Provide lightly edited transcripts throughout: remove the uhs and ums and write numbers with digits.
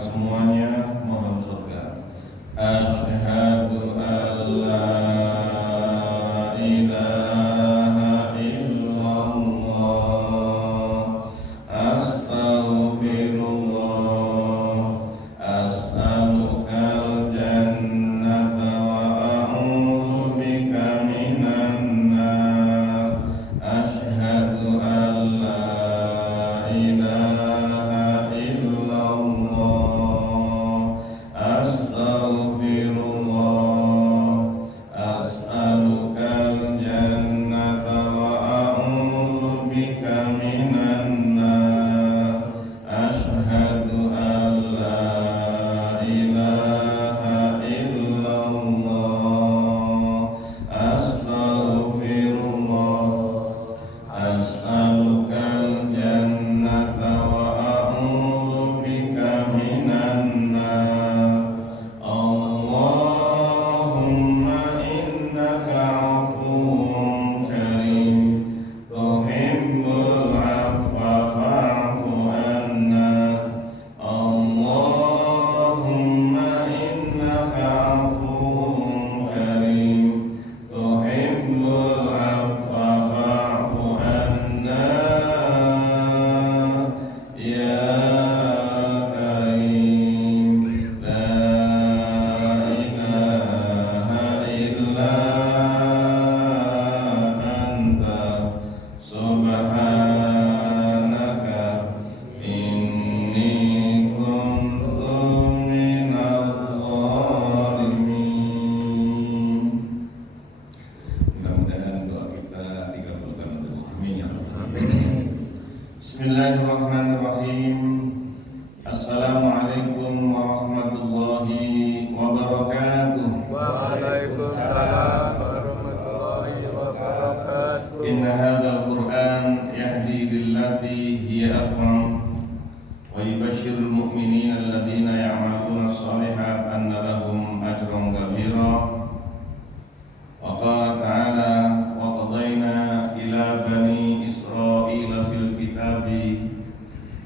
semuanya mohon surga. Asyhadu an la ilaha illallah, astaghfirullah, as'alukal jannata wa a'udzu bika minan nar. Asyhadu an la ilaha illallah, astaghfirullah, as'alukal jannata wa a'udzu bika minan nar. Asyhadu an la ilaha illallah, astaghfirullah, as'alukal jannata wa a'udzu bika minan nar. Allahumma innaka 'afuwwun karim, tuhibbul 'afwa fa'fu anna. Allahumma innaka 'afuwwun karim, tuhibbul 'afwa fa'fu anna. Ya Karim, la ilaha illa anta, subhanaka inni kuntu minadh dhalimin. Mudah-mudahan doa kita dikabulkan oleh Allah. Amin ya rabbal alamin. Bismillahirrahmanirrahim. Assalamualaikum warahmatullahi wabarakatuh. Waalaikumsalam warahmatullahi wabarakatuh. Inna hadzal Qur'an yahdi lillati hiya aqwam wa yubashshirul mu'minina alladhina ya'maluna as-shalihat anna lahum ajran kabira. Wa qala ta'ala wa qadayna ila bani Israila fil kitabi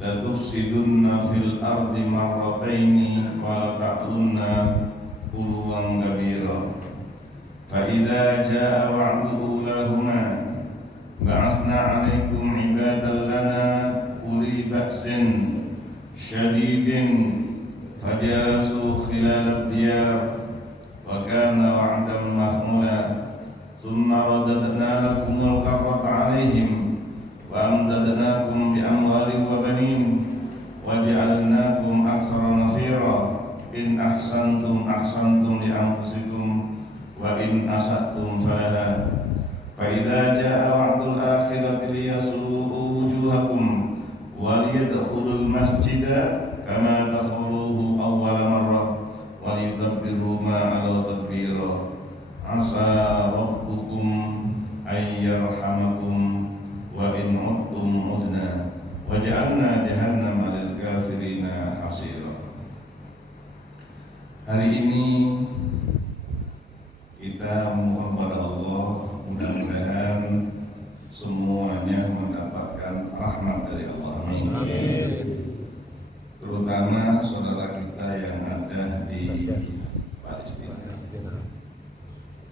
la tufsidunna fil ardi marrataini wa la ta'lunna uluwan kabira. Fa idza jaa wa'du ulahuma ba'athna 'alaikum 'ibadan lana uli ba'sin syadidin fajasu khilal ad-diyar wa kana wa'dan maf'ula. Thumma radadna lakumul karrata 'alaihim wa amdadnakum bi amwalin wa banin wa ja'alnakum aktsara nafira. In ahsantum ahsantum li anfusikum wa in asatum falaha. Fa idza jaa wa'dul akhirati liyasu'u wujuhakum wa liyadkhulul masjida kama dakhuluhu awwala marrah wa liyutabbiru ma 'alaw tadbira. Asa rabbukum ay yarhamakum wa in 'udtum 'udna wa ja'alna jahannama lil kafirina hasira. Hari ini kita mohon pada Allah mudah-mudahan semuanya mendapatkan rahmat dari Allah. Amin. Terutama saudara kita yang ada di Palestina.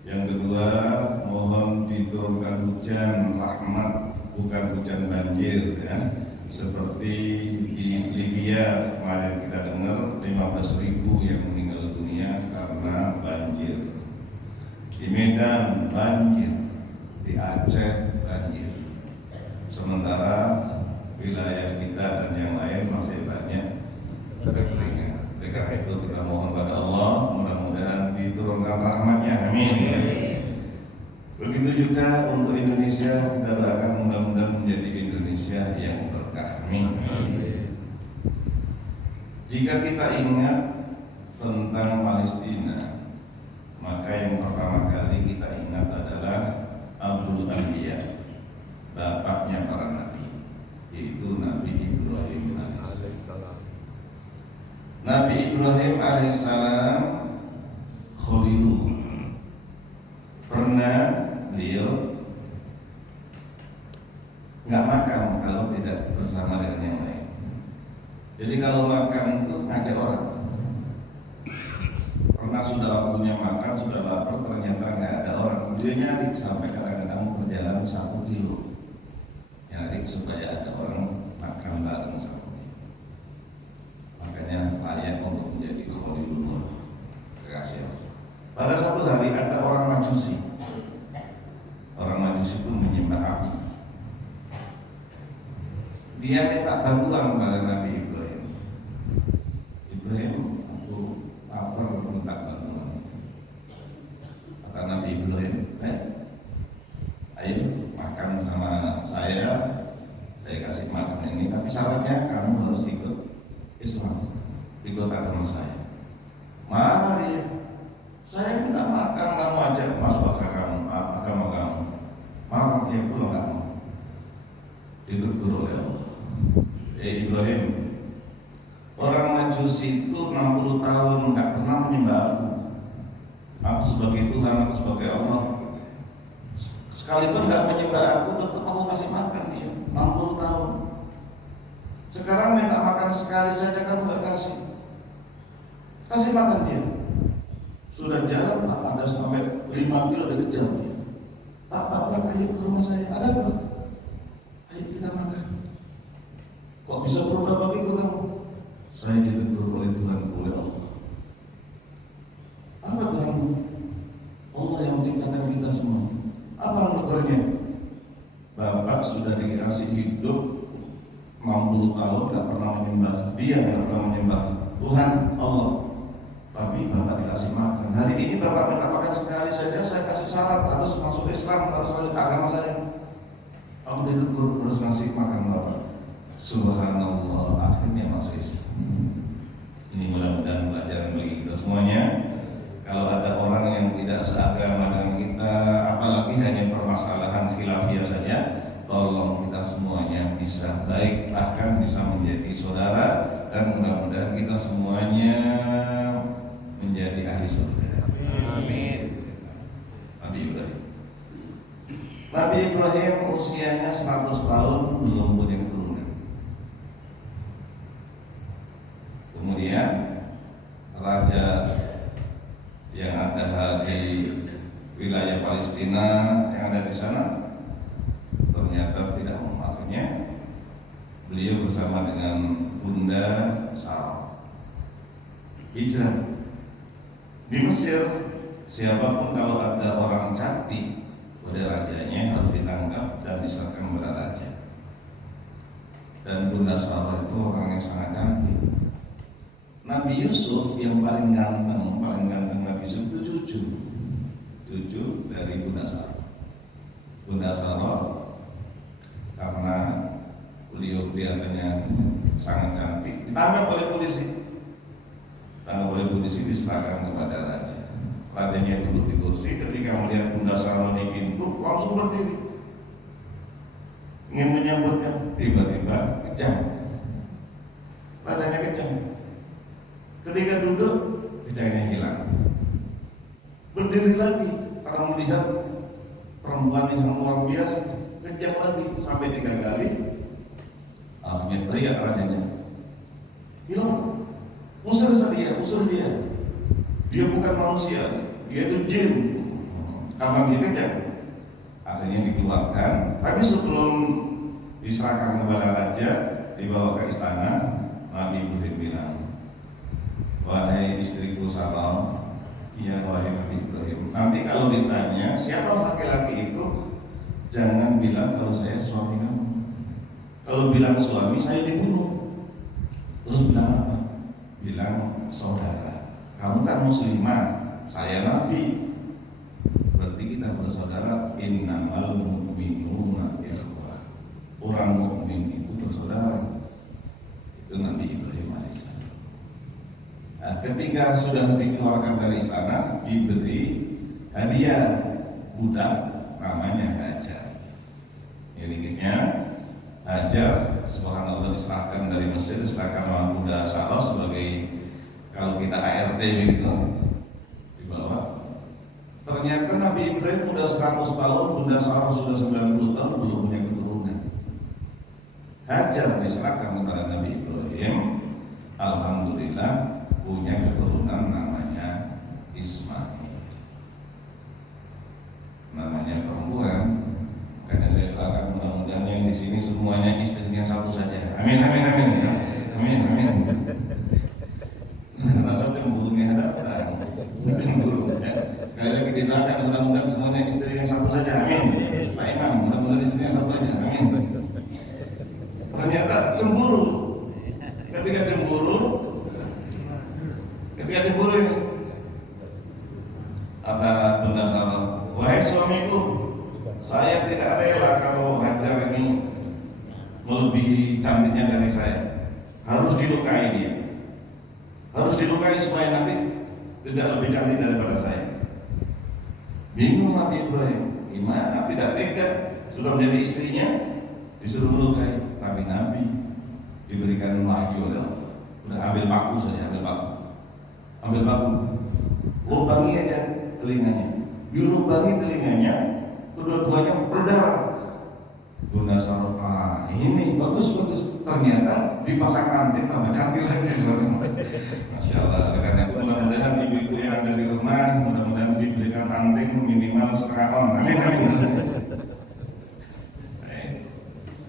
Yang kedua, mohon diturunkan hujan rahmat, bukan hujan banjir ya. Seperti di Libya kemarin kita dengar 15.000 yang meninggal dunia karena banjir. Di Medan banjir, di Aceh banjir. Sementara wilayah kita dan yang lain masih banyak kekeringan. Oleh karena itu kita mohon pada Allah mudah-mudahan diturunkan rahmatnya. Amin. Begitu juga untuk Indonesia, kita doakan mudah-mudahan menjadi Indonesia yang berkah. Amin. Jika kita ingat tentang Palestina, maka yang pertama kali kita ingat adalah Abul Anbiya, bapaknya para nabi, yaitu Nabi Ibrahim alaihissalam. Nabi Ibrahim alaihissalam Khalilullah, pernah beliau nggak makan kalau tidak bersama dengan yang lain. Jadi kalau makan itu ngajak orang. Pernah sudah waktunya makan, sudah lapar, ternyata nggak ada orang. Dia nyari sampai kadang-kadang perjalanan 1 kilo. Nyari supaya ada orang makan bareng sama dia. Makanya layak untuk menjadi khalilullah, kekasih Allah. Pada satu hari ada orang Majusi. Orang Majusi pun menyembah api. Dia minta bantuan kepada Nabi Ibrahim. Ibrahim, aku lapar, minta bantuan. Kata Nabi Ibrahim, ayo makan sama saya kasih makan ini. Tapi syaratnya kamu harus ikut Islam, ikut agama saya. Mana dia? Saya minta makan, kamu ajak masuk agama kamu. Marah dia pula nggak mau. Ditegur oleh Allah. Ibrahim, orang Majusi itu 60 tahun nggak pernah menyembah aku. Aku sebagai Tuhan, aku sebagai Allah. Sekalipun nggak menyembah aku, tetap aku kasih makan dia 60 tahun. Sekarang minta makan sekali saja kamu nggak kasih makan dia. Sudah jalan tak ada sampai 5 kilo dikejar dia. Pak, ayo ke rumah saya. Ada apa? Ayo kita makan. Kok bisa berubah begitu kamu? Saya ditegur oleh Tuhan, oleh Allah. Apa Tuhan? Allah yang menciptakan kita semua. Apa negurnya? Bapak sudah dikasih hidup 60 tahun gak pernah menyembah dia, gak pernah menyembah Tuhan Allah. Tapi Bapak dikasih makan. Hari ini Bapak minta makan sekali saja, saya kasih syarat harus masuk Islam, harus masuk agama saya. Aku ditegur harus ngasih makan Bapak. Subhanallah, akhirnya masuk Islam. Ini mudah-mudahan pelajaran bagi kita semuanya. Kalau ada orang yang tidak seagama dengan kita, apalagi hanya permasalahan khilafiyah saja, tolong kita semuanya bisa baik, bahkan bisa menjadi saudara, dan mudah-mudahan kita semuanya menjadi ahli surga. Amin. Nabi Ibrahim usianya 100 tahun belum punya keturunan. Kemudian raja yang ada di wilayah Palestina yang ada di sana ternyata tidak memakannya. Beliau bersama dengan Bunda Sarah hijrah. Di Mesir, siapapun kalau ada orang cantik oleh rajanya harus ditangkap dan diserahkan kepada raja. Dan Bunda Sarah itu orang yang sangat cantik. Nabi Yusuf yang paling ganteng Nabi Yusuf itu cucu dari Bunda Sarah. Bunda Sarah karena beliau kelihatannya sangat cantik, ditangkap oleh polisi. Diserahkan kepada raja. Rajanya duduk di kursi, ketika melihat Bunda Sarah di pintu langsung berdiri, ingin menyambutnya, tiba-tiba kejang. Rajanya kejang. Ketika duduk, kejangnya hilang. Berdiri lagi karena melihat perempuan yang luar biasa, kejang lagi sampai 3 kali. Akhirnya teriak rajanya, hilang, usir dia. Dia bukan manusia, dia itu jin. Karena dia kejam, akhirnya dikeluarkan. Tapi sebelum diserahkan kepada raja, dibawa ke istana, Nabi Ibrahim bilang, wahai istriku Sarah, iya wahai Nabi Ibrahim, nanti kalau ditanya siapa laki-laki itu, jangan bilang kalau saya suami kamu. Kalau bilang suami, saya dibunuh. Terus bilang apa? Bilang saudara. Kamu kan muslimah, saya nabi. Berarti kita bersaudara. Innamal mu'minuna ikhwah. Orang mukmin itu bersaudara. Itu Nabi Ibrahim alaihissalam. Nah, ketika sudah dikeluarkan dari istana, diberi hadiah budak namanya Hajar. Miliknya Hajar, subhanallah, diserahkan dari Mesir, diserahkan oleh Bunda Sarah sebagai, kalau kita ART begitu, dibawa. Ternyata Nabi Ibrahim sudah 100 tahun, Bunda Sarah sudah 90 tahun belum punya keturunan. Hajar diserahkan kepada Nabi Ibrahim alhamdulillah punya keturunan namanya Ismail, namanya perempuan. Makanya saya doakan mudah-mudahan yang di sini semuanya istrinya satu saja. Amin amin amin ya. Amin amin. Rasa cemburunya datang, cemburu ya. Sekali lagi didoakan mudah-mudahan semuanya istrinya satu saja. Amin. Pak Imam, mudah-mudahan istrinya satu saja. Amin. Ternyata cemburu. Ketika cemburu ini apa Bunda Sarah? Wahai suamiku, saya tidak rela kalau Hajar ini melebihi cantiknya dari saya. Harus dilukai dia. Harus dilukai supaya nanti tidak lebih cantik daripada saya. Bingung Nabi Ibrahim, gimana tidak tega, sudah menjadi istrinya disuruh melukai. Tapi Nabi diberikan wahyu oleh Allah. Udah ambil paku saja, ambil paku, lubangi aja telinganya. Dilubangi telinganya, kedua-duanya berdarah. Bunda Sarah, ini bagus. Ternyata dipasang anting tambah cantik lagi. Masya Allah. Karena itu mudah-mudahan ibu-ibu yang ada di rumah, mudah-mudahan dibelikan anting minimal setengah on. Amin amin.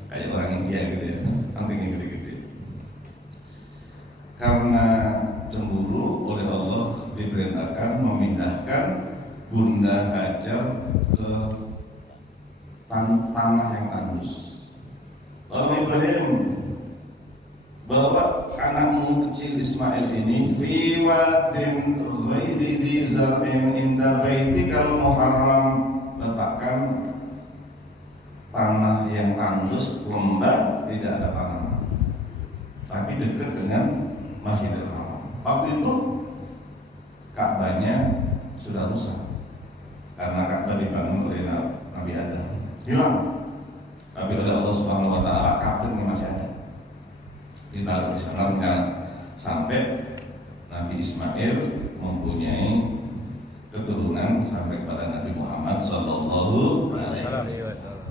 Kayak orang India gitu ya, antingnya gede-gede. Karena cemburu oleh Allah diperintahkan memindahkan Bunda Hajar ke tanah yang tandus. Lalu Ibrahim bawa anakmu kecil Ismail ini fi wadin ghairi dhi zar'in inda baitikal muharram, letakkan tanah yang tandus, lembah, tidak ada tanaman, tapi dekat dengan Masjidil Haram. Waktu itu Ka'bahnya sudah rusak karena Ka'bah dibangun oleh Nabi Adam, hilang. Tapi oleh Allah Subhanahu Wa Taala Ka'bahnya masih ada, ditaruh di sana sampai Nabi Ismail mempunyai keturunan sampai kepada Nabi Muhammad Sallallahu Alaihi Wasallam.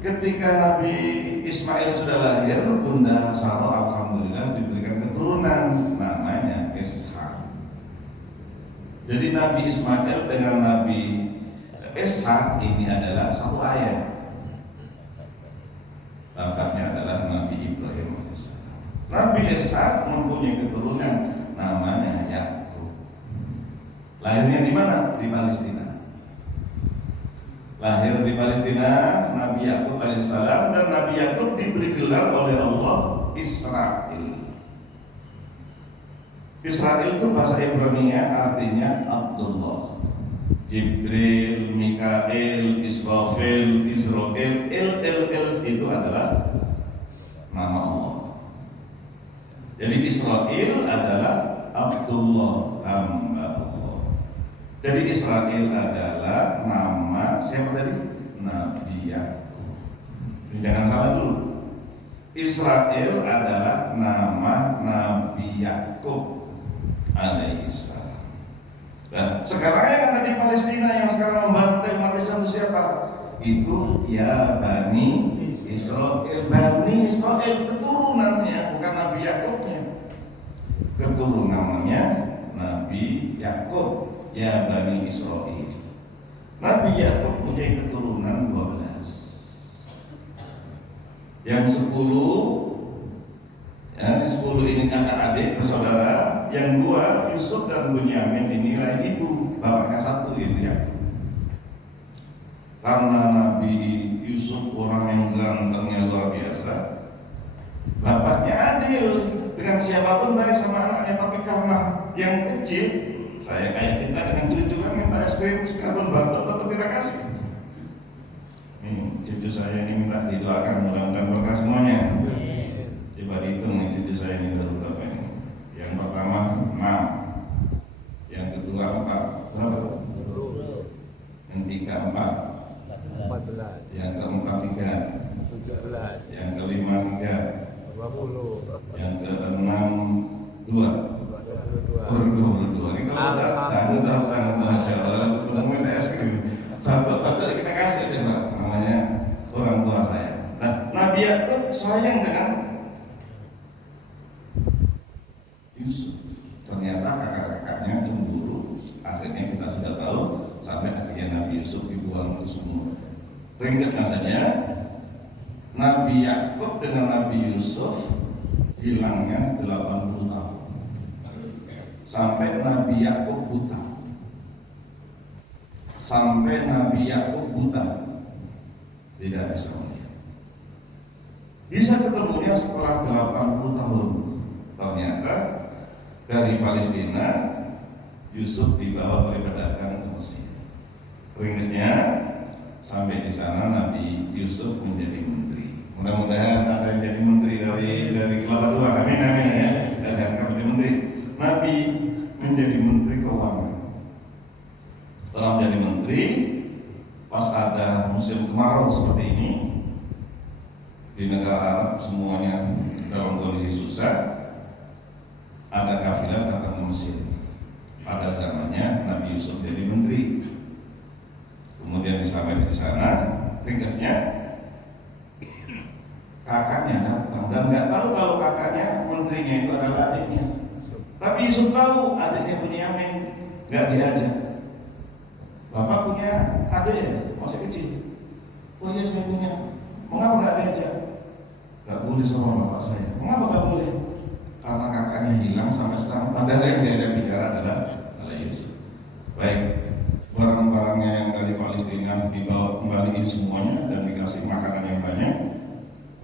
Ketika Nabi Ismail sudah lahir, Bunda Sarah alhamdulillah diberikan keturunan namanya Ishak. Jadi Nabi Ismail dengan Nabi Ishak ini adalah satu ayah. Bapaknya adalah Nabi Ibrahim AS. Nabi Ishak mempunyai keturunan namanya Yakub. Lahirnya di mana? Di Palestina. Lahir di Palestina Nabi Yakub alaihissalam, dan Nabi Yakub diberi gelar oleh Allah Israel. Israel itu bahasa Ibrani artinya Abdullah. Jibril, Mikael, Israfil, Israel, El itu adalah nama Allah. Jadi Israel adalah Abdullah, hamba Allah. Jadi Israel adalah nama siapa tadi? Nabi Yakub. Jangan salah dulu. Israel adalah nama Nabi Yakub alaihissalam. Nah, sekarang yang ada di Palestina yang sekarang membantai umat Islam siapa? Itu ya Bani Israel. Bani Israel keturunannya, bukan Nabi Yakubnya. Keturunannya Nabi Yakub, ya Bani Israel. Nabi Yakub punya keturunan 12. Yang 10 ya, 10 ini kakak adik bersaudara. Yang 2 Yusuf dan Bunyamin inilah ibu, bapaknya 1 itu ya. Karena Nabi Yusuf orang yang gantengnya luar biasa, bapaknya adil dengan siapapun baik sama anaknya. Tapi karena yang kecil, saya kayak kita dengan cucu kan minta es krim sekalipun batuk tetap kita kasih. Nih cucu saya ini minta didoakan mudah-mudahan berkah semuanya. Coba dihitung nih cucu saya ini baru berapa ini. Yang pertama 6, yang kedua 4, berapa? Yang ketiga 4, yang keempat 3, 17, yang kelima 3, 20, yang keenam 2, 22. Ini kalau datang, masya Allah, ketemu minta es krim, satu kita kasih aja Pak, namanya orang tua saya. Nah, Nabi Yakub sayang dengan Yusuf. Ternyata kakak-kakaknya cemburu. Akhirnya kita sudah tahu sampai akhirnya Nabi Yusuf dibuang ke sumur. Ringkasnya saja, Nabi Yakub dengan Nabi Yusuf hilangnya 80 tahun. Sampai Nabi Yakub buta. Sampai Nabi Yakub buta. Tidak bisa melihat. Bisa ketemunya setelah 80 tahun. Ternyata dari Palestina Yusuf dibawa oleh pedagang ke Mesir. Ringkasnya sampai di sana Nabi Yusuf menjadi menteri. Mudah-mudahan ada yang jadi menteri dari Kelapa II. Amin amin ya. Dan kami jadi menteri. Nabi menjadi menteri keuangan. Setelah menjadi menteri, pas ada musim kemarau seperti ini di negara Arab semuanya dalam kondisi susah, ada kafilah datang ke Mesir. Pada zamannya Nabi Yusuf jadi menteri. Kemudian sampai di sana, ringkasnya kakaknya datang dan nggak tahu kalau kakaknya menterinya itu adalah adiknya. Tapi Yusuf tahu adiknya Bunyamin, nggak diajak. Bapak punya adik ya, masih kecil. Oh iya saya punya. Mengapa nggak diajak? Nggak boleh sama bapak saya. Mengapa nggak boleh? Karena kakaknya hilang sampai sekarang. Padahal yang diajak bicara adalah Yusuf. Baik, barang-barangnya yang dari Palestina dibawa kembali semuanya dan dikasih makanan yang banyak.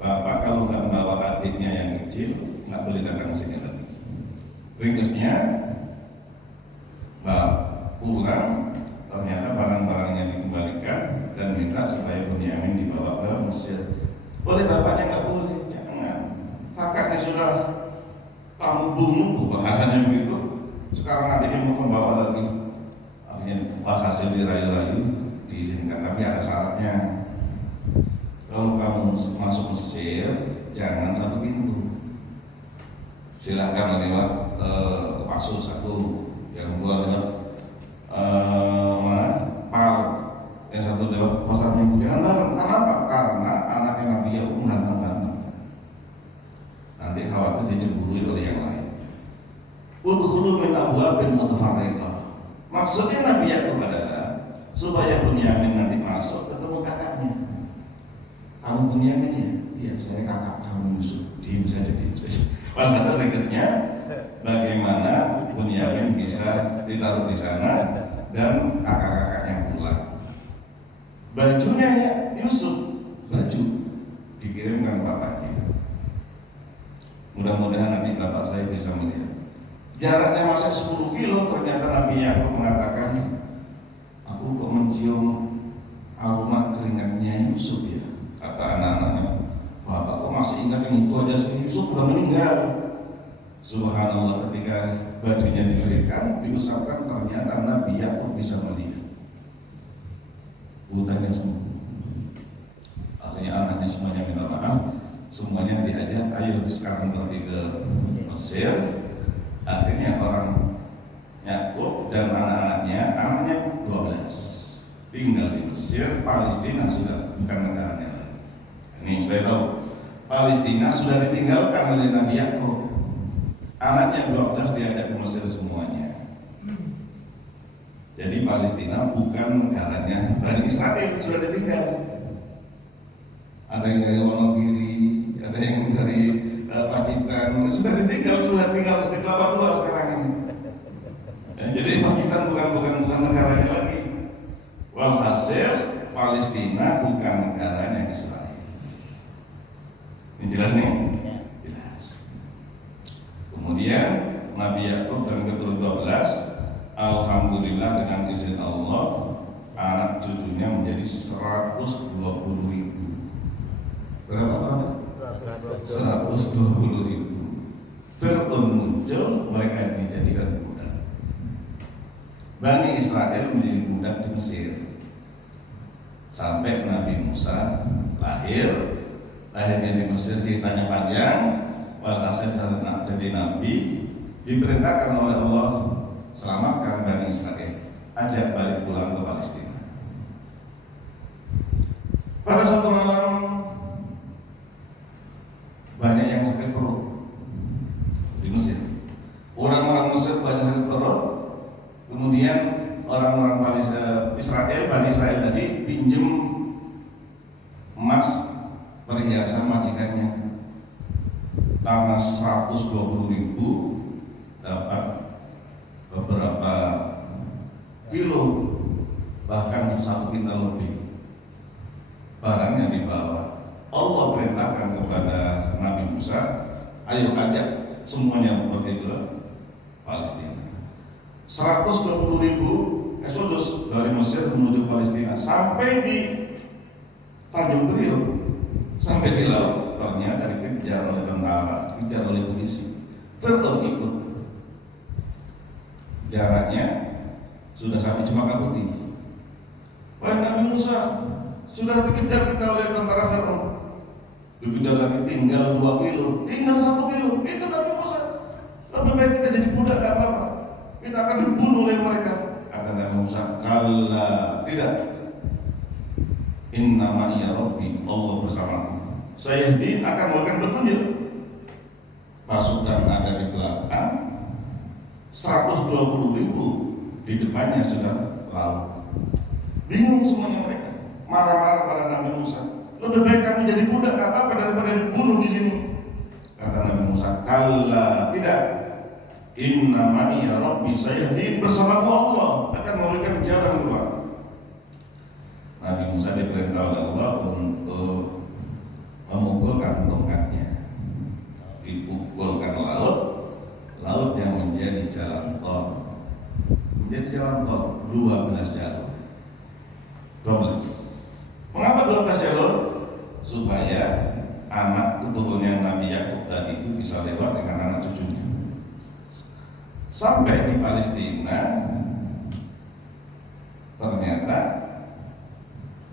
Bapak kalau nggak membawa adiknya yang kecil, nggak boleh datang ke sini lagi. Ringkasnya, pulang, ternyata barang-barangnya dikembalikan dan minta supaya Bunyamin dibawa ke Mesir. Boleh bapaknya nggak boleh, jangan. Kakaknya sudah kamu bunuh, bahasanya begitu. Sekarang adiknya mau membawa lagi. Akhirnya hasil dirayu-rayu diizinkan, tapi ada syaratnya. Kalau kamu masuk Mesir, jangan satu pintu. Silakan lewat Pasus satu, yang kedua lewat Pal, yang satu lewat Pasar Minggu. Jangan bareng. Kenapa? Karena anaknya Nabi Yakub ganteng-ganteng. Nanti khawatir dicemburui oleh yang lain. Udkhulu min abwabin mutafarriqah. Maksudnya Nabi Yakub adalah supaya Bunyamin nanti masuk ketemu kakaknya. Kamu Bunyamin ya? Iya, saya kakak kamu Yusuf. Diam saja. Walhasil ringkasnya, bagaimana Bunyamin bisa ditaruh di sana dan kakak-kakaknya pulang. Bajunya ya Yusuf, baju dikirimkan bapaknya. Mudah-mudahan nanti bapak saya bisa melihat. Jaraknya masih 10 kilo, ternyata Nabi Yakub mengatakan, aku kok mencium aroma keringatnya Yusuf ya. Kata anak-anaknya, bapak kok masih ingat yang itu aja sih, Yusuf sudah meninggal. Subhanallah, ketika bajunya diberikan, diusapkan, ternyata Nabi Yakub bisa melihat. Butanya semua. Akhirnya anaknya semuanya minta maaf, semuanya diajak, ayo sekarang pergi ke Mesir. Akhirnya orang Yakub dan anaknya 12 tinggal di Mesir. Palestina sudah bukan negaranya lagi. Ini supaya tahu, Palestina sudah ditinggalkan oleh Nabi Yakub. Anaknya 12 diajak ke Mesir semuanya. Jadi Palestina bukan negaranya Bani Israel, sudah ditinggal. Ada yang dari Wonogiri, ada yang dari Pacitan, sudah ditinggal, tinggal di Kelapa II sekarang ini. Jadi Pacitan bukan negaranya lagi. Walhasil Palestina bukan negaranya Israel. Ini jelas nih? Jelas. Kemudian Nabi Yakub dan keturunan 12, alhamdulillah dengan izin Allah, anak cucunya menjadi 120.000. Berapa? 120.000. Fir'aun muncul, mereka dijadikan budak. Bani Israel menjadi budak di Mesir. Sampai Nabi Musa lahirnya di Mesir, ceritanya panjang. Walhasil jadi Nabi, diperintahkan oleh Allah, selamatkan Bani Israel, ajak balik pulang ke Palestina. Pada suatu malam banyak yang sakit perut di Mesir. Kemudian orang-orang Israel, Bani Israel tadi pinjem emas perhiasan majikannya, karena 120.000 dapat beberapa kilo, bahkan 1 kintal lebih barang yang dibawa. Allah perintahkan kepada Nabi Musa, ayo ajak semuanya pergi ke Palestina. 120.000 eksodus dari Mesir menuju Palestina, sampai di Tanjung Priok, sampai di laut, ternyata dikejar oleh tentara, dikejar oleh polisi. Fir'aun ikut. Jaraknya sudah sampai Cempaka Putih. Wahai Nabi Musa, sudah dikejar kita oleh tentara Fir'aun. Dikejar lagi, tinggal 2 kilo, tinggal 1 kilo. Itu Nabi Musa. Lebih baik kita jadi budak, gak apa-apa. Kita akan dibunuh oleh mereka. Kata Nabi Musa, kalla, tidak. Inna ma'iya Rabbi, Allah bersamaku. Saya akan memberikan petunjuk. Pasukan ada di belakang, 120.000 di depannya sudah laut. Bingung semuanya mereka, marah-marah pada Nabi Musa. Lebih baik kami jadi budak, gak apa-apa, daripada dibunuh di sini. Kata Nabi Musa, kalla, tidak. Inna ma'iya Rabbi, saya bersamaku, Allah akan memberikan jalan keluar. Nabi Musa diperintah oleh Allah untuk memukulkan tongkatnya, dipukulkan laut yang menjadi jalan tol, menjadi jalan tol 12 jalur. 12. Mengapa 12 jalur? Supaya anak keturunannya Nabi Yakub tadi itu bisa lewat dengan anak cucunya. Sampai di Palestina, ternyata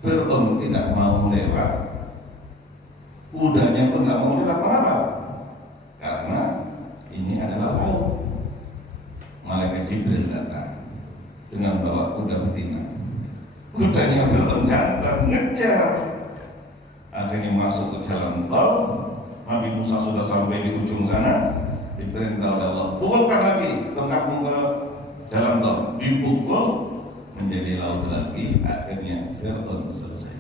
Fir'aun tidak mau lewat, kudanya pun tidak mau lewat. Mengapa? Karena ini adalah laut. Malaikat Jibril datang dengan bawa kuda betina. Kudanya Fir'aun jantan ngejar. Akhirnya masuk ke jalan tol. Nabi Musa sudah sampai di ujung sana, diperintah oleh Allah, pukulkan lagi tongkatmu ke jalan tol. Dipukul, menjadi laut lagi. Akhirnya Fir'aun selesai,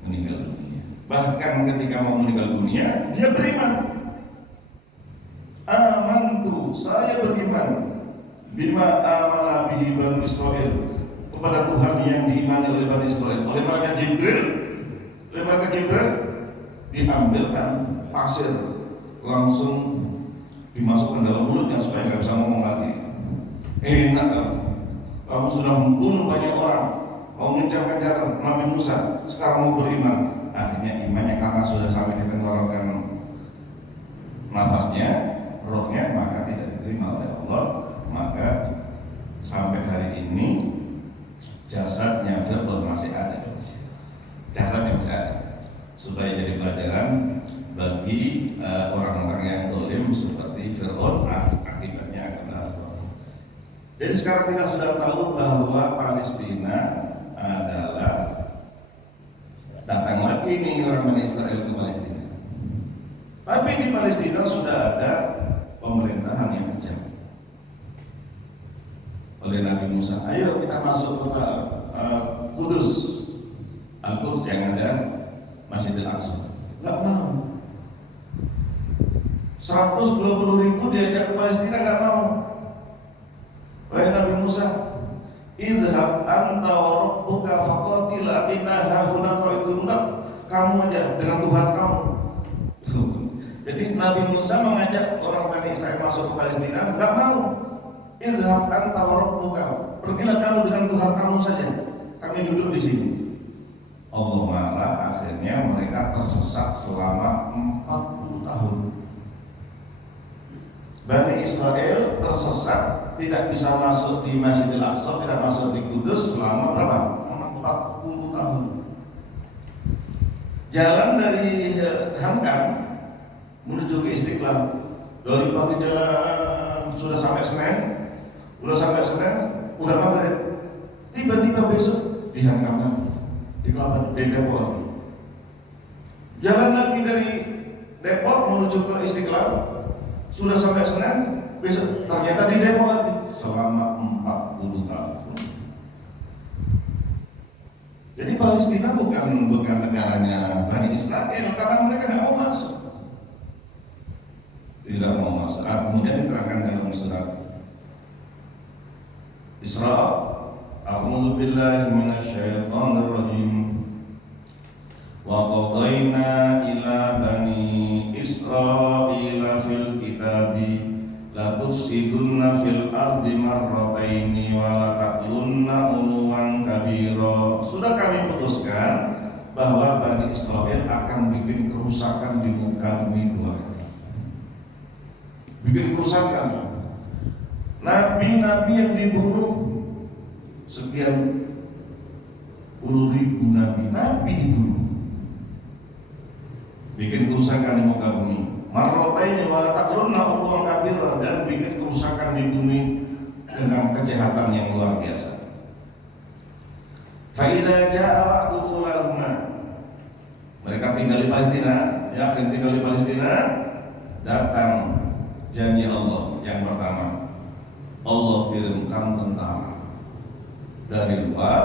meninggal dunia. Bahkan ketika mau meninggal dunia, dia beriman. Amantu, saya beriman, bima amala bihi Bani Israel, kepada Tuhan yang diimani oleh Bani Israel. Oleh malaikat Jibril diambilkan pasir, langsung dimasukkan dalam mulutnya supaya nggak bisa ngomong lagi. Enak kamu sudah membunuh banyak orang, mau mengejar-kejar Nabi Musa, sekarang mau beriman. Akhirnya imannya karena sudah sampai di tenggorokan nafasnya, rohnya, maka tidak diterima oleh Allah. Maka sampai hari ini jasadnya Fir'aun masih ada. Jasadnya masih ada, supaya jadi pelajaran bagi orang-orang yang zalim seperti Fir'aun, akibatnya akan ada. Jadi sekarang kita sudah tahu bahwa Palestina adalah, datang lagi nih orang Bani Israel ke Palestina. Tapi di Palestina sudah ada pemerintahan yang kejam oleh Nabi Musa. Ayo kita masuk ke Kudus, Al-Quds yang ada Masjidil Aqsa. Gak mau. 120.000 diajak ke Palestina, gak mau. Wahai Nabi Musa, idhab anta wa rabbuka faqatila inna hahuna qa'idun. Kamu aja dengan Tuhan kamu. Jadi Nabi Musa mengajak orang Bani Israel masuk ke Palestina, gak mau. Idhab anta wa rabbuka, pergilah kamu dengan Tuhan kamu saja, kami duduk di sini. Allah marah, akhirnya mereka tersesat selama 40 tahun. Bani Israel tersesat, tidak bisa masuk di Masjidil Aqsa, tidak masuk di Kudus selama berapa? 40 tahun. Jalan dari Hamdan menuju ke Istiqlal, dari pagi jalan sudah sampai Senen, udah maghrib. Tiba-tiba besok dihantam lagi di Depok lagi. Jalan lagi dari Depok menuju ke Istiqlal, sudah sampai Senen, besok ternyata di Depok lagi selama Palestina bukan negaranya Bani Israel, karena mereka nggak mau masuk. Tidak mau masuk. Kemudian diterangkan dalam surat Isra, A'udzu billahi minasyaitonir rajim. Wa qadayna ila bani Israila fil kitabi la tufsidunna fil ardi marrataini wa la taqlunna uluwan kabira. Sudah kami putuskan bahwa Bani Israel akan bikin kerusakan di muka bumi dua kali. Bikin kerusakan. Nabi-nabi yang dibunuh sekian puluh ribu nabi dibunuh. Bikin kerusakan di muka bumi. Marrotaini wa taqlunna uluwan kabira, dan bikin kerusakan di bumi dengan kejahatan yang luar biasa. Fa idza jaa wa'du ulahuma, mereka tinggal di Palestina, ya tinggal di Palestina, datang janji Allah yang pertama. Allah kirimkan tentara dari luar,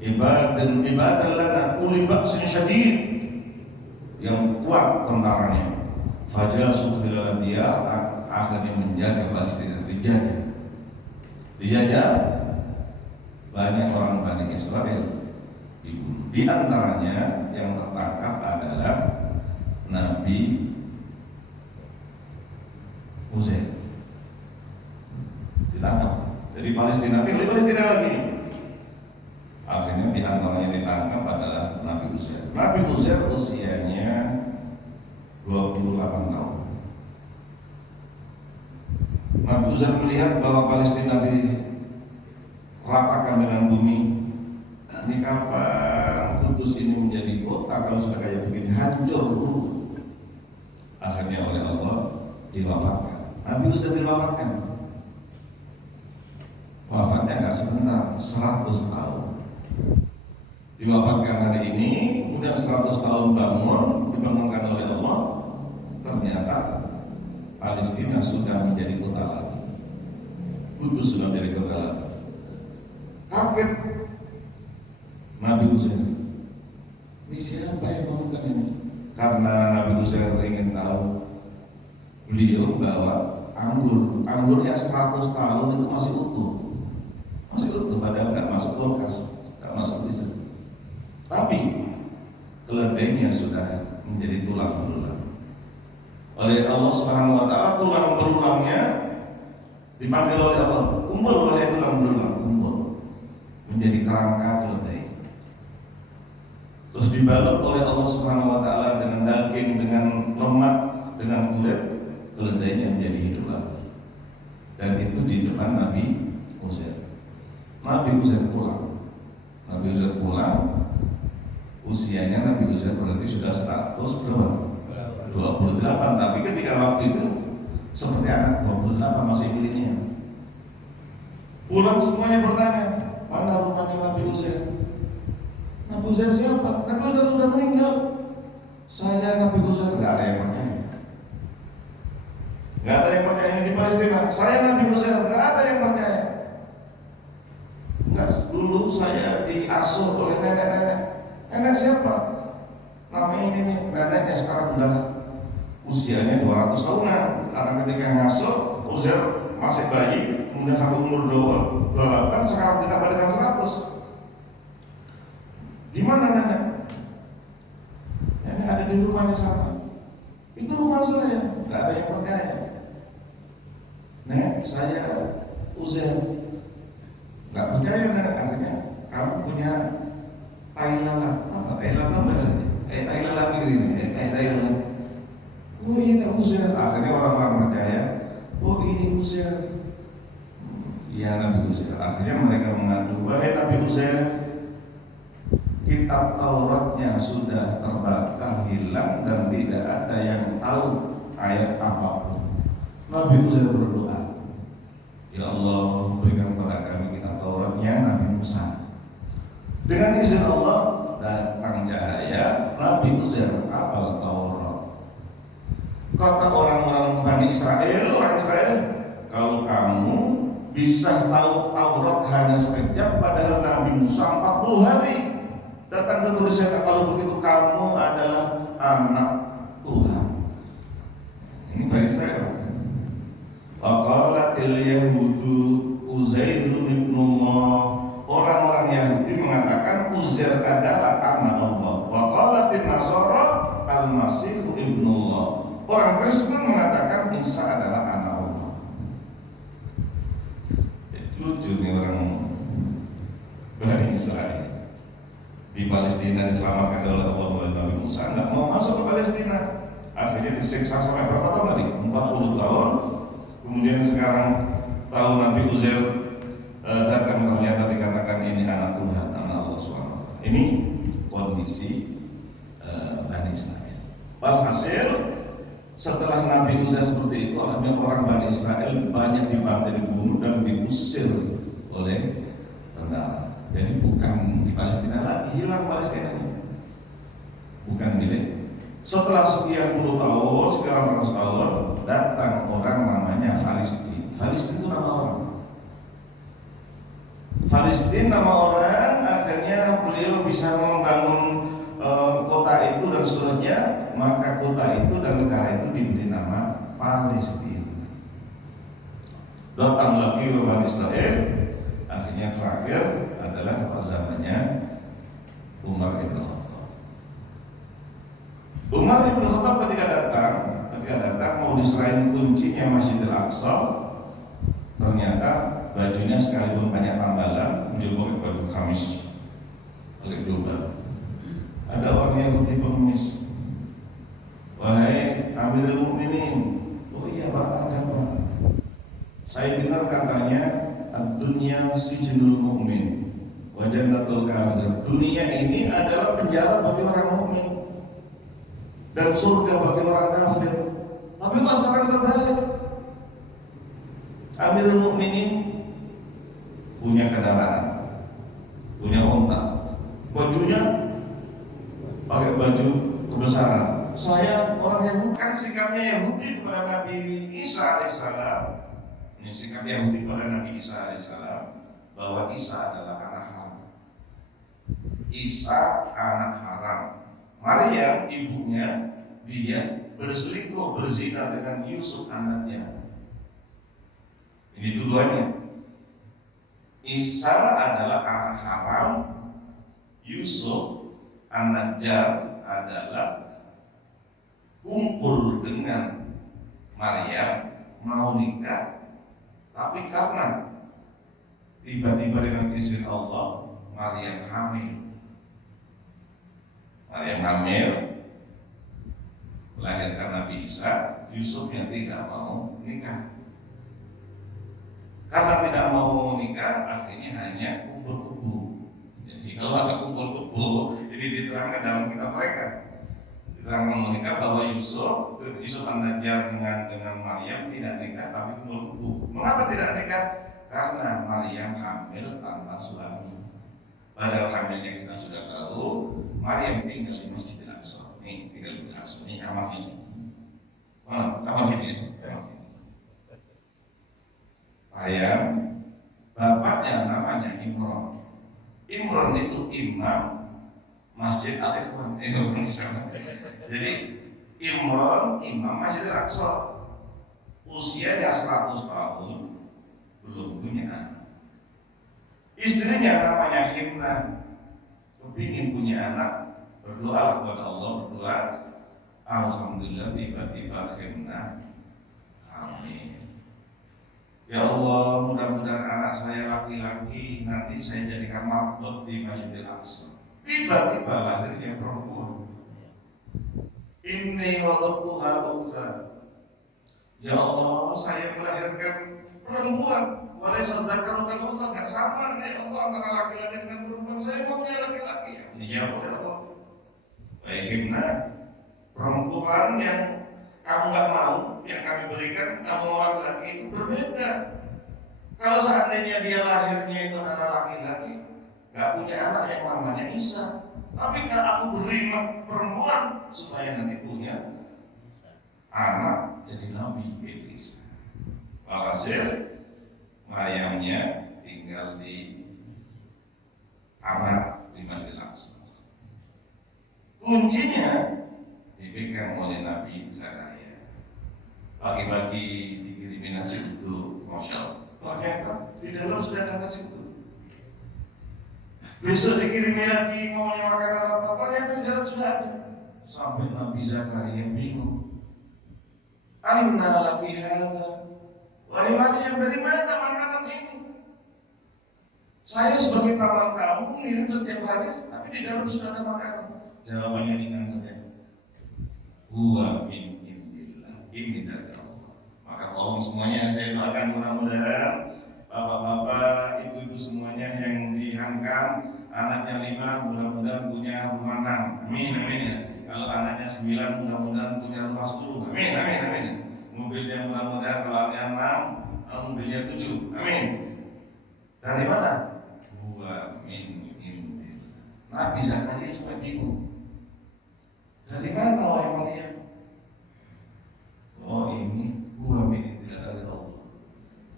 ibadan lana uli ba'sin syadid, yang kuat tentaranya. Fajasu khilal diyar, akhirnya menjaga Palestina, dijajah. Banyak orang Bani Israel dibunuh. Di antaranya yang tertangkap adalah Nabi Uzair, ditangkap. Jadi Palestina, pilih Palestina lagi. Akhirnya di antaranya ditangkap adalah Nabi Uzair. Nabi Uzair usianya 28 tahun. Nabi Uzair melihat bahwa Palestina diratakan dengan bumi. Ini kapan Kudus ini menjadi kota kalau sudah kayak begini, hancur dulu. Akhirnya oleh Allah diwafatkan. Nabi Uzair diwafatkan. Wafatnya nggak sebentar, 100 tahun. Diwafatkan hari ini, kemudian 100 tahun dibangunkan oleh Allah. Ternyata Palestina sudah menjadi kota lagi. Kudus sudah menjadi kota lagi. Kaget Nabi Uzair. Ini siapa yang bangunkan ini? Karena Nabi Uzair ingin tahu, beliau bawa anggurnya 100 tahun itu masih utuh, padahal nggak masuk kulkas, nggak masuk freezer. Tapi keledainya sudah menjadi tulang belulang. Oleh Allah Subhanahu Wa Taala, tulang belulangnya dipanggil oleh Allah, kumpul oleh tulang belulang, kumpul menjadi kerangka keledai. Terus dibalut oleh Allah Subhanahu Wa Taala dengan daging, dengan lemak, dengan kulit, keledainya menjadi hidup lagi. Dan itu di depan Nabi Uzair. Nabi Uzair pulang. Usianya Nabi Uzair berarti sudah status berapa? 28. Tapi ketika waktu itu seperti anak 28 masih pilihnya. Pulang semuanya bertanya, mana rumahnya Nabi Uzair? Nabi Uzair siapa? Nabi Uzair sudah meninggal. Saya Nabi Uzair, nggak ada yang percaya. Nggak ada yang percaya di Palestina. Saya Nabi Uzair, nggak ada yang percaya. Nggak, dulu saya diasuh oleh nenek-nenek. Nenek siapa? Namanya ini nih, neneknya sekarang udah usianya 200 tahunan. Karena ketika ngasuh, Uzair masih bayi, kemudian sampai umur 28, sekarang ditambah dengan 100. Di mana nenek? Nenek ada di rumahnya sana. Itu rumah saya, nggak ada yang percaya. Nek, saya Uzair, nggak percaya nenek. Akhirnya kamu punya Thailand apa? Thailand apa lagi? Thailand lagi ini, Thailand. Oh ini Uzair. Akhirnya orang-orang percaya. Oh ini Uzair. Iya Nabi Uzair. Akhirnya mereka mengadu, wahai Nabi Uzair, kitab Tauratnya sudah terbakar, hilang, dan tidak ada yang tahu ayat apapun. Nabi Uzair berdoa, ya Allah, berikan kepada kami kitab Tauratnya Nabi Musa. Dengan izin Allah datang cahaya, Nabi Uzair hafal Taurat. Kata orang-orang Bani Israel, orang Israel, kalau kamu bisa tahu Taurat hanya sekejap, padahal Nabi Musa 40 hari. Datang ke tulisan, kalau begitu kamu adalah anak Tuhan. Ini Bani Israel. Waqalatil Yahudu Uzairun ibnullah. Orang-orang Yahudi mengatakan Uzair adalah anak Allah. Waqalatil Nasara al-Masihu ibnullah. Orang Kristen mengatakan Isa adalah anak Allah. Lucu nih orang Bani Israel. Di Palestina diselamatkan oleh Allah melalui Nabi Musa, nggak mau masuk ke Palestina. Akhirnya disiksa sampai berapa tahun tadi? 40 tahun. Kemudian sekarang tahu Nabi Uzair datang, ternyata dikatakan ini anak Tuhan, anak Allah SWT. Ini kondisi Bani Israel. Walhasil setelah Nabi Uzair seperti itu, akhirnya orang Bani Israel banyak dibantai, dibunuh dan diusir oleh tentara. Jadi bukan di Palestina lagi, hilang Palestina ini, bukan milik. Setelah sekian puluh tahun, sekian ratus tahun, datang orang namanya Palestina. Palestina itu nama orang. Palestina nama orang, akhirnya beliau bisa membangun kota itu dan seterusnya. Maka kota itu dan negara itu diberi nama Palestina. Datang lagi orang Israel, akhirnya terakhir adalah zamannya Umar ibn Khattab. Umar ibn Khattab ketika datang mau diserahin kuncinya Masjidil Aqsa, ternyata bajunya sekalipun banyak tambalan, dia pakai baju kamis, pakai jubah. Ada orang Yahudi pengemis, wahai Amirul Mukminin, oh iya Pak, ada Pak. Saya dengar katanya dunia sijnul mukmin wa jannatul kafir. Dunia ini adalah penjara bagi orang mukmin dan surga bagi orang kafir. Tapi kok sekarang terbalik? Amirul Mukminin punya kendaraan, punya onta, bajunya pakai baju kebesaran. Saya orang Yahudi, kan sikapnya Yahudi kepada Nabi Isa alaihissalam. Ini sikap Yahudi kepada Nabi Isa alaihissalam, bahwa Isa adalah anak haram. Isa anak haram. Maryam ibunya, dia berselingkuh, berzina dengan Yusuf anaknya. Ini tuduhannya. Isa adalah anak haram, Yusuf anak jar adalah kumpul dengan Maryam mau nikah, tapi karena tiba-tiba dengan izin Allah Maryam hamil. Maryam hamil melahirkan Nabi Isa. Yusuf yang tidak mau nikah. Karena tidak mau nikah, akhirnya hanya kumpul kebo. Jadi kalau ada kumpul kebo, ini diterangkan dalam kitab mereka. Diterangkan menikah bahwa Yusuf an-Najjar dengan Maryam tidak nikah tapi kumpul kebo. Mengapa tidak nikah? Karena Maryam hamil tanpa suami. Padahal hamilnya kita sudah tahu. Maryam tinggal di Masjidil Aqsa. Nih, tinggal di Masjidil Aqsa. Ini kamar ini. Mana? Kamar sini. Kamar sini. Ayam, bapaknya namanya Imran. Imran itu imam Masjid Al-Ikhwan. Jadi Imran imam Masjid Al-Aqsa. Usianya 100 tahun, belum punya anak. Istrinya namanya Himna, kepingin punya anak, berdoa kepada Allah, berdoa. Alhamdulillah tiba-tiba Himna hamil. Ya Allah, mudah-mudahan anak saya laki-laki, nanti saya jadikan marbot di Masjidil Aqsa. Tiba-tiba lahirnya perempuan. Inni wadabtuha unsa. Ya Allah, saya melahirkan perempuan. Walaysa dzakaru kal unsa, enggak sama ya Allah antara laki-laki dengan perempuan. Saya maunya laki-laki. Iya, boleh Allah. Baiknya perempuan yang kamu nggak mau, yang kami berikan, kamu mau laki-laki, itu berbeda. Kalau seandainya dia lahirnya itu anak laki-laki, nggak punya anak yang namanya Isa. Tapi kalau aku beri perempuan supaya nanti punya anak jadi nabi, itu Isa. Walhasil Maryamnya tinggal di kamar di Masjidil Aqsa. Kuncinya dipegang oleh Nabi Zakaria. Pagi-pagi dikirimin nasi uduk, Masya Allah. Ternyata di dalam sudah ada nasi uduk. Besok dikirimin lagi maunya makanan apa, ternyata di dalam sudah ada. Sampai Nabi Zakaria bingung. Anna laki hadza. Wahai Maryam, dari mana makanan ini? Saya sebagai paman kamu ngirim setiap hari, tapi di dalam sudah ada makanan. Jawabannya ringan saja. Huwa min indillah. Ini dari Allah. Maka tolong semuanya saya doakan mudah-mudahan bapak-bapak, ibu-ibu semuanya yang dihantam anaknya 5 mudah-mudahan punya rumah 6. Amin, amin ya. Kalau anaknya 9 mudah-mudahan punya rumah 10. Amin, amin, amin. Mobilnya mudah-mudahan kalau anaknya 6, mobilnya 7. Amin. Dari mana? Huwa min indillah. Nabi Zakaria sampai bingung. Dari mana wahai Maryam? Oh ini huwa min indillah, dari Allah.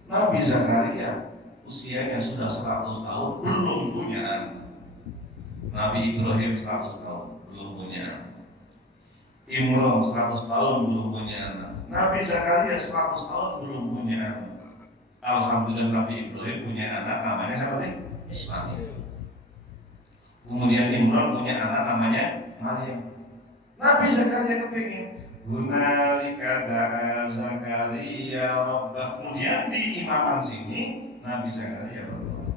Nabi Zakaria usianya sudah 100 tahun belum punya anak. Nabi Ibrahim 100 tahun belum punya anak. Imran 100 tahun belum punya anak. Nabi Zakaria 100 tahun belum punya anak. Alhamdulillah Nabi Ibrahim punya anak namanya siapa sih? Ismail. Kemudian Imran punya anak namanya Maryam. Nabi Zakaria kepingin Hunalika da'a Zakaria Rabbah. Kemudian di imaman sini Nabi Zakaria berdoa,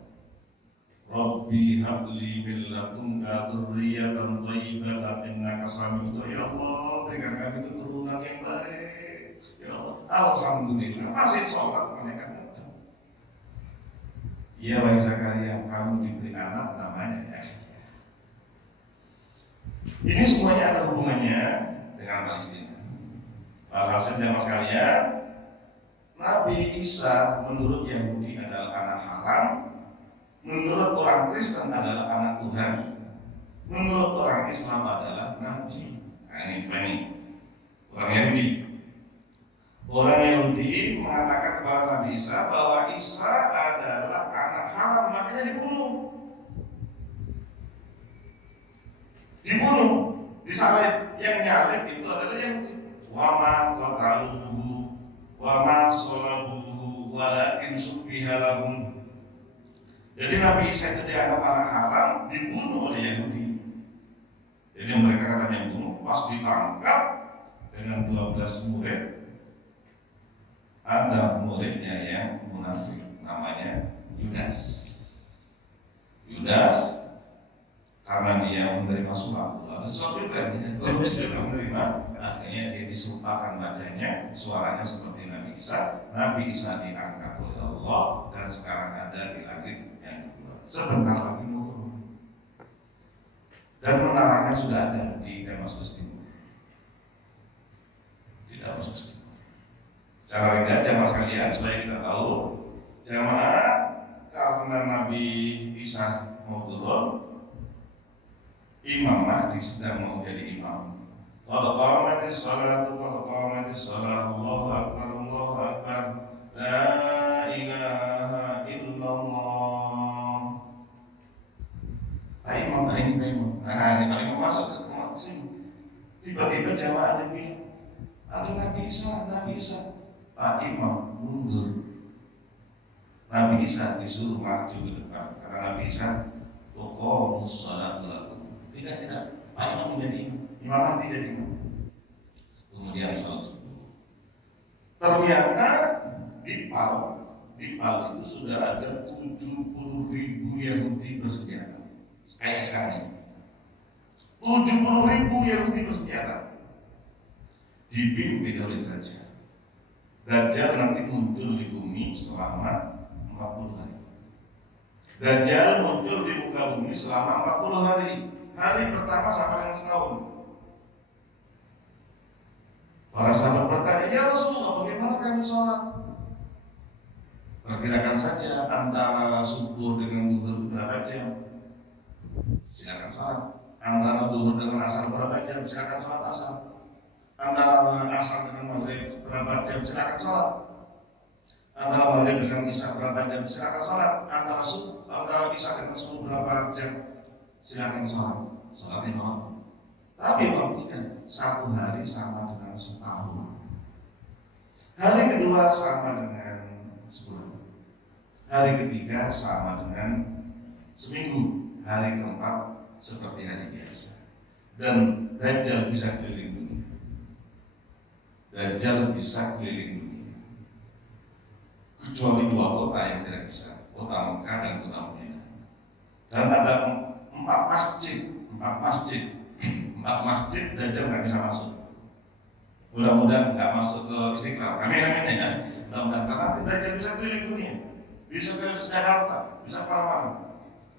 Rabbi habli min ladunka dzurriyyatan thayyibatan innaka sami'ud du'a. Ya Allah, berikan kami keturunan yang baik. Ya Allah, alhamdulillah masih sholat mereka. Ya wahai Zakaria, kamu diberi anak namanya Yahya. Ini semuanya ada hubungannya dengan Palestina. Alhasil jamaah sekalian, Nabi Isa menurut Yahudi adalah anak haram, menurut orang Kristen adalah anak Tuhan, menurut orang Islam adalah Nabi. Nah, ini orang Yahudi. Orang Yahudi mengatakan kepada Nabi Isa bahwa Isa adalah anak haram, makanya dibunuh. Disalib. Yang nyalib itu adalah Yahudi. Wama qataluhu wama salabuhu walakin subbiha lahum. Jadi Nabi Isa itu dianggap anak haram, dibunuh oleh Yahudi. Jadi mereka katanya bunuh, pas ditangkap dengan 12 murid, ada muridnya yang munafik namanya Yudas. Yudas karena dia menerima suap, ada suap juga korupsi juga menerima, akhirnya dia disumpahkan wajahnya, suaranya seperti Nabi Isa. Nabi Isa diangkat oleh Allah dan sekarang ada di langit yang kedua. Sebentar lagi mau turun. Dan menaranya sudah ada di Damaskus Timur. Di Damaskus Timur. Secara ringkas jamaah sekalian supaya kita tahu, jamaah karena Nabi Isa mau turun, Imam Mahdi sedang mau jadi imam. Qad qamatis sholatu Allahu akbar Allahu akbar la ilaha illallah. Pak Imam, ini Pak Imam. Nah, ini Pak Imam masuk ke sini. Tiba-tiba jamaah ada bilang, ada Nabi Isa. Pak Imam mundur. Nabi Isa disuruh maju ke depan karena Nabi Isa tokoh musholatu lakum. Tidak, Pak Imam menjadi Imam Mahdi jadi imam. Kemudian sholat subuh. Ternyata di Pal itu sudah ada 70.000 Yahudi bersenjata. Kayak sekarang ini 70.000 Yahudi bersenjata dipimpin oleh Dajjal. Dajjal nanti muncul di bumi selama 40 hari. Dajjal muncul di muka bumi selama 40 hari. Hari pertama sama dengan setahun. Para sahabat bertanya, ya Rasulullah, bagaimana kami sholat? Perkirakan saja antara subuh dengan zuhur berapa jam? Silakan sholat. Antara zuhur dengan asar berapa jam? Silakan sholat asar. Antara asar dengan maghrib berapa jam? Silakan sholat. Antara maghrib dengan isya berapa jam? Silakan sholat. Antara isya dengan subuh berapa jam? Silakan sholat. Sholat lima waktu. Tapi waktunya 1 hari sama dengan setahun. Hari kedua sama dengan sebulan. Hari ketiga sama dengan seminggu. Hari keempat seperti hari biasa. Dan Dajjal bisa keliling dunia. Dajjal bisa keliling dunia. Kecuali 2 kota yang tidak bisa, kota Mekah dan kota Madinah. Dan ada 4 masjid, 4 masjid Dajjal nggak bisa masuk. Mudah-mudahan nggak masuk ke Istiqlal. Amin amin ya. Mudah-mudahan karena Dajjal bisa keliling dunia, bisa ke Jakarta, bisa kemana-mana.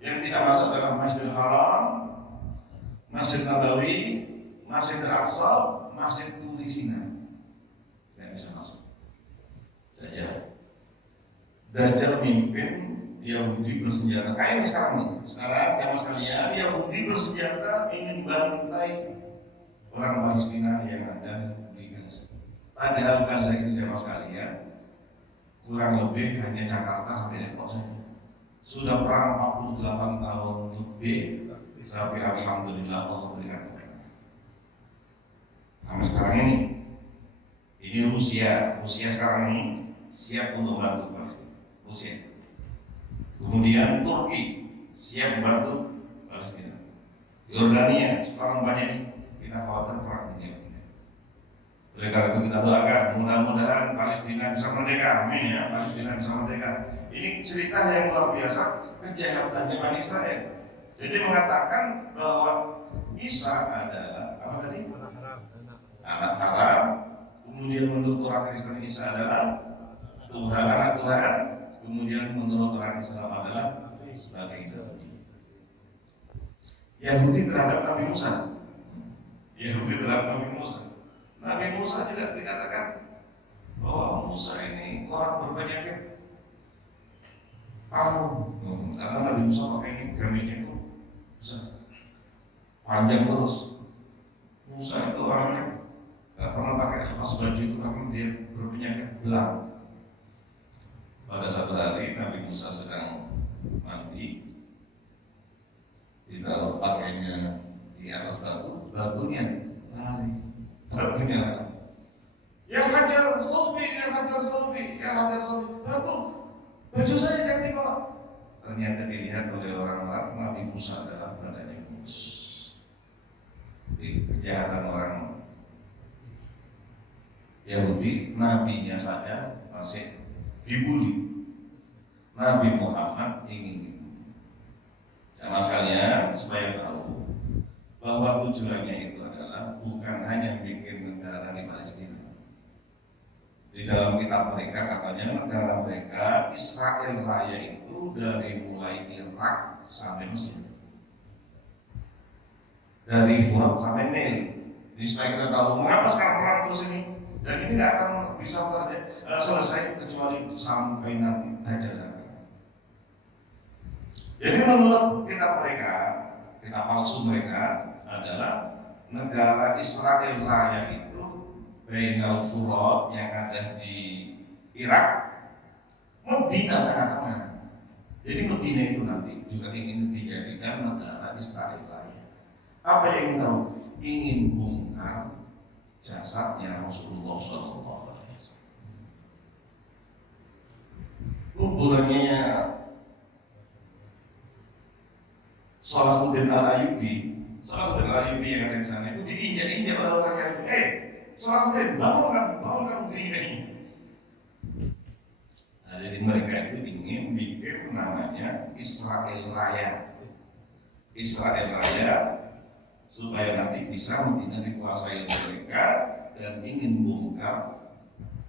Yang tidak masuk adalah Masjidil Haram, Masjid Nabawi, Masjid Al-Aqsa, Masjid Turisina. Tidak bisa masuk. Dajjal mimpin Yahudi bersenjata. Kayak ini sekarang nih. Sekarang jamaah sekalian, Yahudi bersenjata ingin bantai orang Palestina yang ada di Gaza. Padahal Gaza ini jamaah sekalian kurang lebih hanya Jakarta sampai Depok saja. Sudah perang 48 tahun lebih, tapi alhamdulillah Allah berikan kemenangan. Sampai sekarang ini Rusia sekarang ini siap untuk membantu Palestina. Rusia. Kemudian Turki siap membantu Palestina. Yordania sekarang banyak nih, kita khawatir perang dunia ketiga. Oleh karena itu kita doakan mudah-mudahan Palestina bisa merdeka. Amin ya, Palestina bisa merdeka. Ini cerita yang luar biasa kejahatannya Bani Israel. Jadi mengatakan bahwa Isa adalah apa tadi? Anak haram. Kemudian menurut orang Kristen Isa adalah Tuhan, anak Tuhan. Kemudian menurut orang Islam adalah sebagai Yahudi. Yahudi terhadap Nabi Musa. Yahudi terhadap Nabi Musa. Nabi Musa juga dikatakan bahwa Musa ini orang berpenyakit paru. Karena Nabi Musa pakai gamisnya itu besar, panjang terus. Musa itu orangnya gak pernah pakai lepas baju itu karena dia berpenyakit belang. Pada satu hari Nabi Musa sedang mandi, ditaruh pakainya di atas batunya lari. Ya hajar sobi, baju saya jangan dibawa. Ternyata dilihat oleh orang-orang Nabi Musa adalah badannya kurus. Di kejahatan orang Yahudi, nabinya saja masih dibully. Nabi Muhammad ingin dibunuh. Jamaah sekalian, supaya tahu bahwa tujuannya itu adalah bukan hanya bikin negara di Palestina. Di dalam kitab mereka katanya negara mereka Israel Raya itu dari mulai Irak sampai Mesir, dari Furat sampai Nil. Jadi supaya kita tahu mengapa sekarang perang terus ini, dan ini tidak akan bisa selesai kecuali sampai nanti Dajjal datang. Jadi menurut kitab mereka, kitab palsu mereka adalah negara Israel Raya itu Bainal Furat yang ada di Irak, Medina tengah-tengah. Jadi Medina itu nanti juga ingin dijadikan negara Israel Raya. Apa yang ingin tahu? Ingin bongkar jasadnya Rasulullah SAW. Kuburannya Salahuddin Al-Ayyubi yang ada di sana itu diinjak-injak oleh orang Yahudi. Salahuddin, bangun kamu dirinya. Nah, jadi mereka itu ingin bikin namanya Israel Raya, supaya nanti bisa Medina dikuasai mereka dan ingin bongkar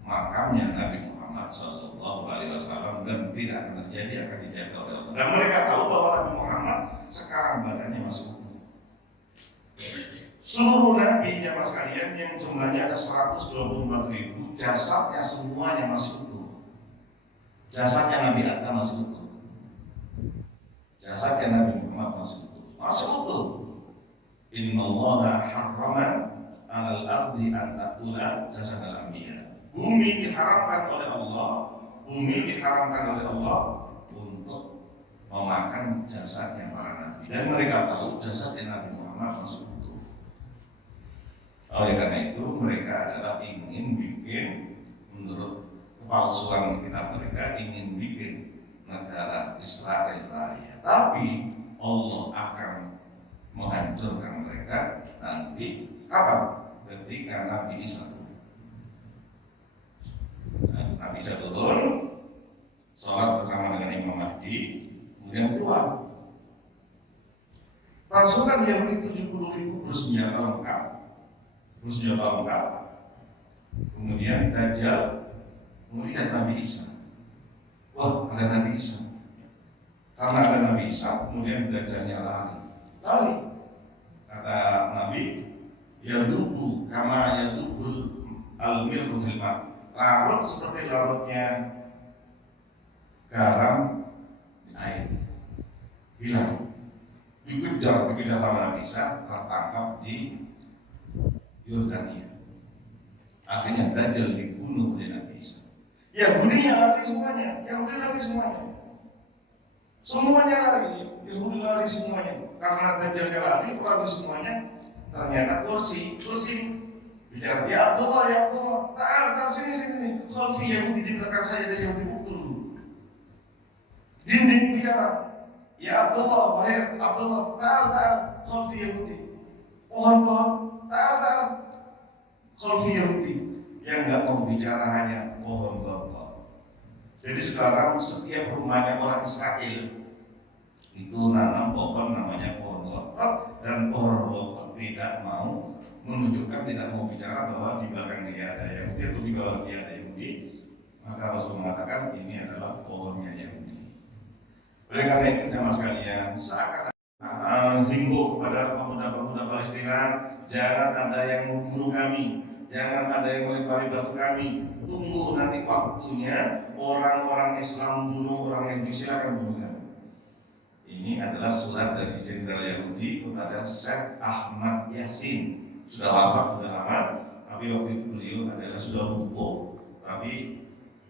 makamnya Nabi Muhammad SAW dan tidak akan terjadi, akan dijaga oleh Allah. Dan mereka tahu bahwa Nabi Muhammad sekarang badannya masih utuh. Seluruh nabi jamaah sekalian yang jumlahnya ada 124.000, jasadnya semuanya masih utuh. Jasadnya Nabi Adam masih utuh. Jasadnya Nabi Muhammad masih utuh. Innallaha harrama 'alal ardi an ta'kula jasadal anbiya. Bumi diharamkan oleh Allah untuk memakan jasadnya para nabi. Dan mereka tahu jasadnya Nabi Muhammad masih utuh. Oleh karena itu mereka adalah ingin bikin, menurut kepalsuan kitab mereka, ingin bikin negara Israel raya. Tapi Allah akan menghancurkan mereka nanti kapan? Ketika Nabi Isa turun. Nabi Isa turun, sholat bersama dengan Imam Mahdi, kemudian keluar. Pasukan Yahudi 70.000 bersenjata lengkap. Kemudian Dajjal melihat Nabi Isa. Wah, ada Nabi Isa. Karena ada Nabi Isa, kemudian Dajjalnya lari. Kata Nabi, yadzubu kama yadzubul al-milhu fil ma'. Larut seperti larutnya garam di air. Hilang. Dikejar sama Nabi Isa, tertangkap di Yordania. Akhirnya Dajjal dibunuh oleh Nabi Isa. Yahudi lari semuanya. Semuanya lari. Yahudi lari semuanya. Karena Dajjalnya lari semuanya. Ternyata kursi bicara, ya Abdullah, ta'al sini. Khalfi Yahudi, di belakang saya ada Yahudi utul. Dinding bicara, ya Abdullah, wahai Abdullah, ta'al, khalfi Yahudi. Pohon, ta'al, khalfi Yahudi. Yang nggak mau bicara hanya pohon gonggong. Jadi sekarang setiap rumahnya orang Israel itu nanam pohon namanya pohon gonggong, dan pohon gonggong tidak mau menunjukkan, tidak mau bicara bahwa di belakang dia ada Yahudi atau di bawah dia ada Yahudi. Maka Rasul mengatakan ini adalah pohonnya Yahudi. Oleh karena itu jamaah sekalian, seakan-akan himbau kepada pemuda-pemuda Palestina, jangan ada yang membunuh kami, jangan ada yang melempari batu kami. Tunggu nanti waktunya orang-orang Islam bunuh orang Yahudi, silakan bunuh kami. Ini adalah surat dari Jenderal Yahudi kepada Syekh Ahmad Yasin. Sudah wafat, sudah lama, tapi waktu itu beliau adalah sudah lumpuh, tapi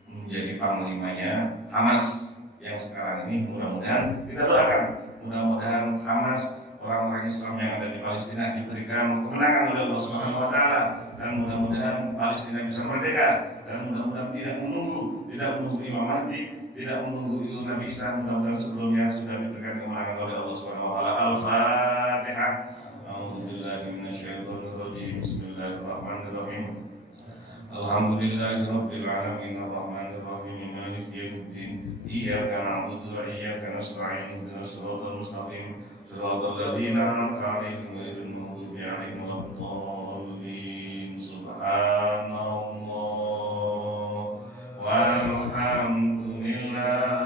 menjadi panglimanya Hamas yang sekarang ini. Mudah-mudahan kita doakan, mudah-mudahan Hamas, orang-orang Islam yang ada di Palestina diberikan kemenangan oleh Allah Subhanahu wa Ta'ala, dan mudah-mudahan Palestina bisa merdeka, dan mudah-mudahan tidak menunggu Imam Mahdi, tidak menunggu Nabi Isa. Mudah-mudahan sebelumnya sudah diberikan kemenangan oleh Allah Subhanahu wa Ta'ala. Al-Fatihah. A'udzubillahi minasyaitonir rajim. Bismillahirrahmanirrahim. Alhamdulillahirabbil alamin arrahmanir rahim maliki yaumiddin. Iyyaka na'budu wa iyyaka nasta'in. Ihdinas siratal mustaqim. Shiratal ladzina an'amta 'alaihim ghairil maghdubi 'alaihim waladdallin. Subhanallah walhamdulillah.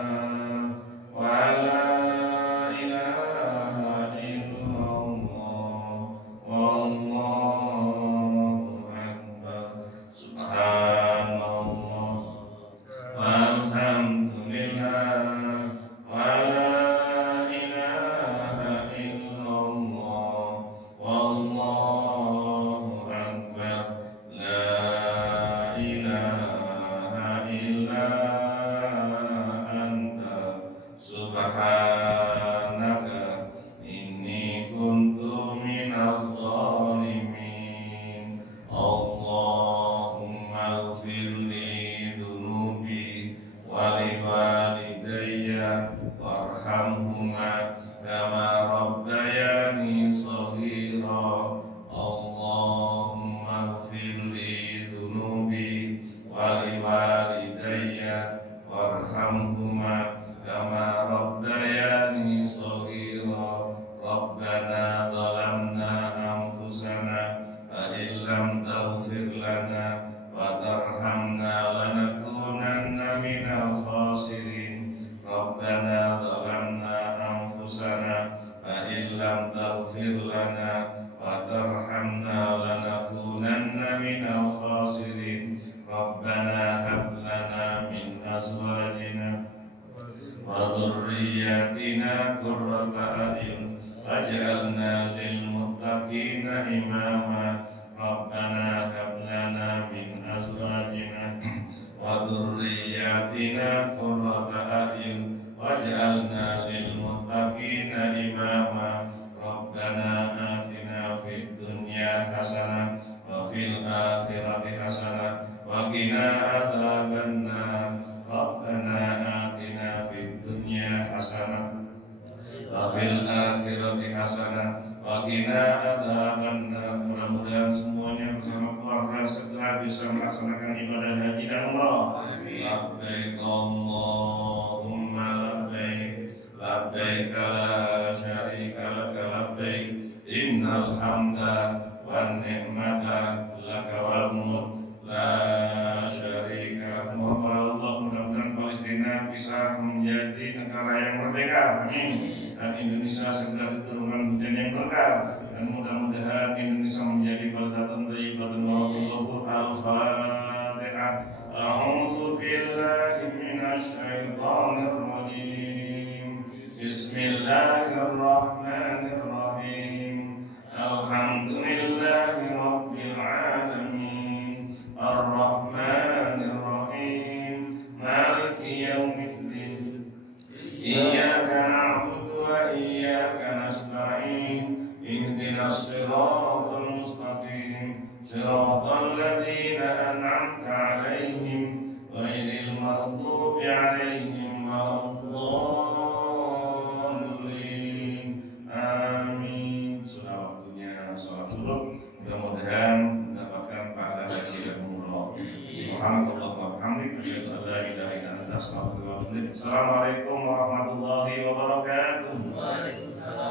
fil akhirati hasanah wa qina adzabannar. Rabbana atina fid dunya hasanah wa fil akhirati hasanah wa qina adzabannar. Mudah-mudahan semuanya bersama keluarga segera bisa melaksanakan ibadah haji dan umrah. Labbaik Allahumma labbaik, labbaik la syarika laka labbaik, innal hamda wan ni'mata laka wal mulk la syarika lak. Muhammad Allah, mudah-mudahan Palestina bisa menjadi negara yang merdeka, amin. Dan Indonesia segera diturunkan hujan yang berkah, dan mudah-mudahan Indonesia menjadi baldatun thayyibatun wa rabbul ghafur. Al-Fatihah. A'udzu billahi minasy syaithanir rajim. Bismillahirrahmanirrahim. Alhamdulillahi rabbil alamin. Ar-Rahmanir Rahim. Maliki yaumiddin. Iyyaka na'budu wa iyyaka nasta'in. Ihdinas siratal mustaqim. Siratal ladzina an'amta 'alaihim ghairil maghdubi 'alaihim waladdallin. Amin. Sudah waktunya sholat subuh. Mudah-mudahan mendapatkan pahala haji dan umrah. Subhanallah wa bihamdihi, asyhadu an la ilaha illa anta, astaghfiruka wa atubu ilaik. Assalamualaikum warahmatullahi wabarakatuh. Waalaikumsalam.